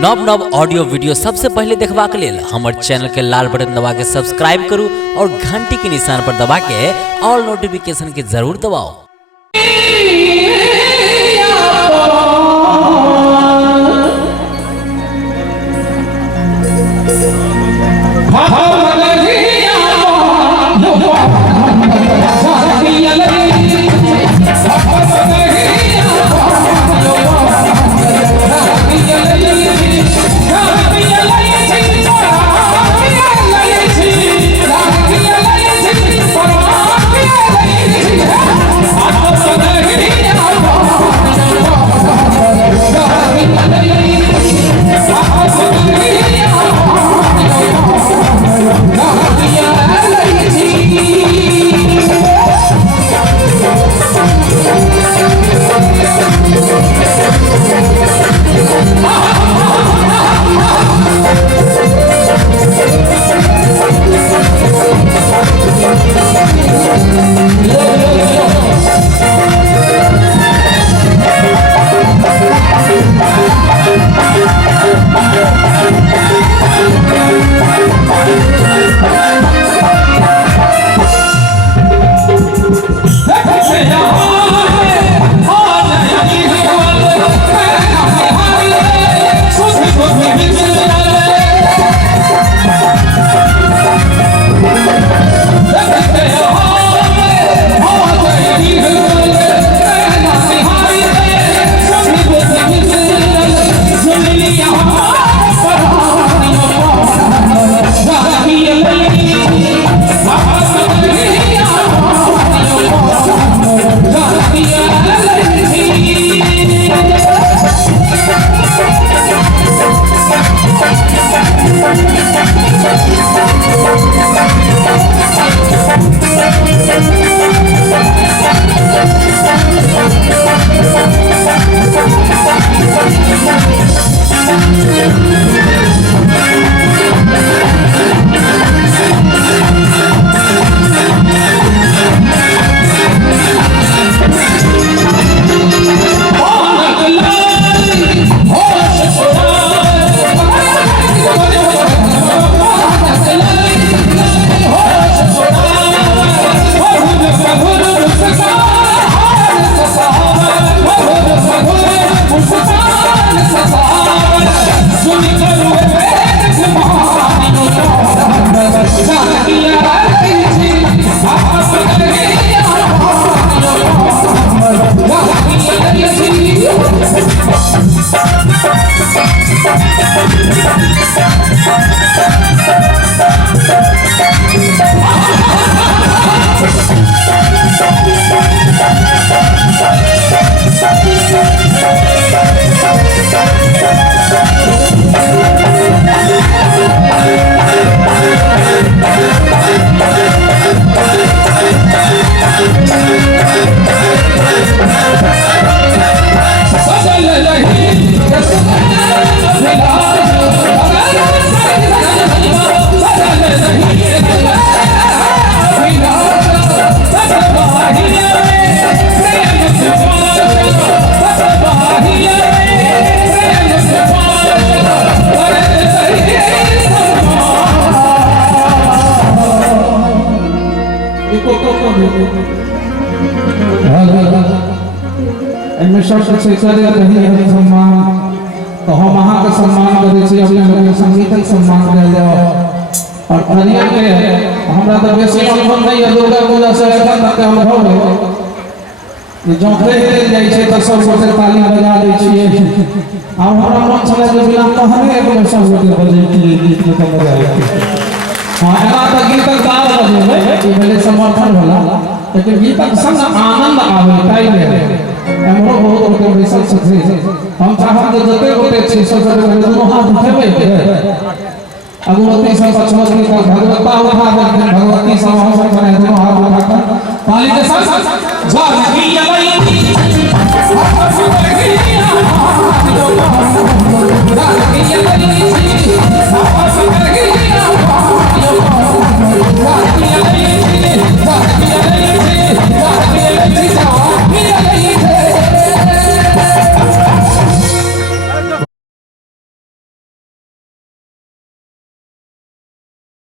नव नव audio video सबसे पहले देखबा के लेल हमर चैनल के लाल बटन दबा के सब्सक्राइब करू और घंटी के निशान पर दबा के ऑल नोटिफिकेशन के जरूर दबाओ। सम्मान तो हम अहाँ के सम्मान करे छी, अपने संगीत सम्मान दे जाओ और करियर के हमरा तो बेसी अनुभव नहीं है। दुर्गा पूजा से एखन तक अनुभव है जे जोखरे जाय छै तो सब गोटे ताली बजा दै छियै। आ हमरा मन छले जे बिना कहने एक बेर सब गोटे बजैतियै गीत में बजाए। हां एना तो गीतक ताल बजेबै ई भेलै समर्थन वाला, लेकिन गीतक संग आनंद आवे ताई में हमरो बहुत गोटे बैसल छथि। हम चाहब जे जते गोटे छी सब गोटे दुनू हाथ उठेबै अगुवती सब पछवती का भगवता उठा दे, भगवती सब हम बने दोनों हाथ उठाकर ताली के साथ जानकी अलैती